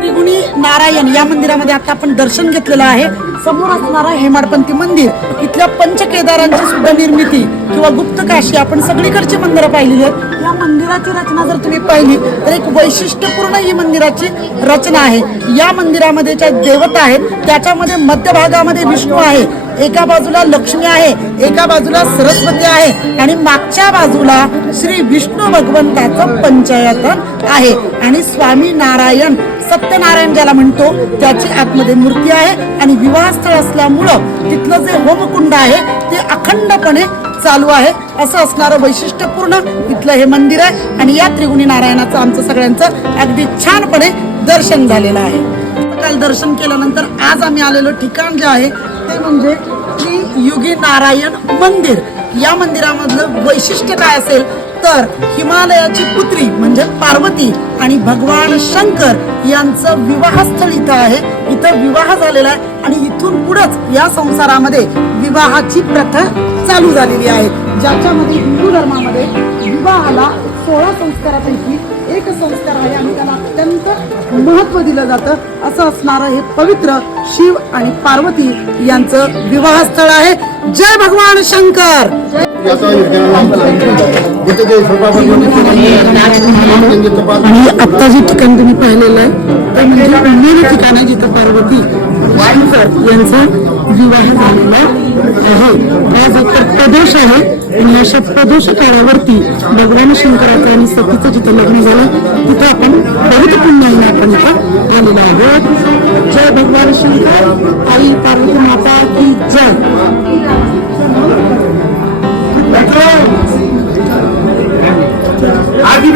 त्रिगुणी नारायण या मंदिरामध्ये आता आपण दर्शन घेतलेलं आहे. समोर असणारं हेमाडपंथी मंदिर. इथल्या पंचकेदारांची सुद्धा निर्मिती किंवा गुप्त काशी आपण सगळीकडची मंदिरं पाहिलेली आहेत. या मंदिराची रचना जर तुम्ही पाहिली तर एक वैशिष्ट्यपूर्ण ही मंदिराची रचना आहे. या मंदिरामध्ये ज्या देवता आहेत त्याच्यामध्ये मध्यभागामध्ये विष्णू आहे. एका बाजूला लक्ष्मी आहे एका बाजूला सरस्वती आहे आणि मागच्या बाजूला श्री विष्णू भगवंताचं पंचायतन आहे. आणि स्वामी नारायण सत्यनारायण ज्याला म्हणतो त्याची आतमध्ये मूर्ती आहे आणि विवाहस्थळ असल्यामुळं तिथलं जे होमकुंड आहे ते अखंडपणे चालू आहे. असं असणारं वैशिष्ट्यपूर्ण इथलं हे मंदिर आहे आणि या त्रिगुणी नारायणाचं आमचं सगळ्यांचं अगदी छानपणे दर्शन झालेलं आहे. काल दर्शन केल्यानंतर आज आम्ही आलेलो ठिकाण जे आहे ते म्हणजे श्री युगी नारायण मंदिर. या मंदिरामधलं वैशिष्ट्य काय असेल तर हिमालयाची पुत्री म्हणजे पार्वती आणि भगवान शंकर यांचं विवाहस्थळ इथं आहे. इथं विवाह झालेला आहे आणि इथून पुढंच या संसारामध्ये विवाहाची प्रथा चालू झालेली आहे. ज्याच्यामध्ये हिंदू धर्मामध्ये विवाहाला सोळा संस्कारापैकी एक संस्कार आहे आणि त्याला अत्यंत महत्त्व दिलं जातं. असं असणारं हे पवित्र शिव आणि पार्वती यांचं विवाहस्थळ आहे. जय भगवान शंकर! आणि आता जे ठिकाण तुम्ही पाहिलेलं आहे ते म्हणजे मेन ठिकाण आहे जिथं पार्वती शंकर यांचा विवाह झालेला आहे. आज एक प्रदोष आहे आणि अशा प्रदोष काळावरती भगवान शंकराचं आणि सतीचं जिथं लग्न झालं तिथं आपण पवित्र पुण्याने आपण इथं आलेलो आहोत. जय भगवान शंकर. आई पार्वती আদি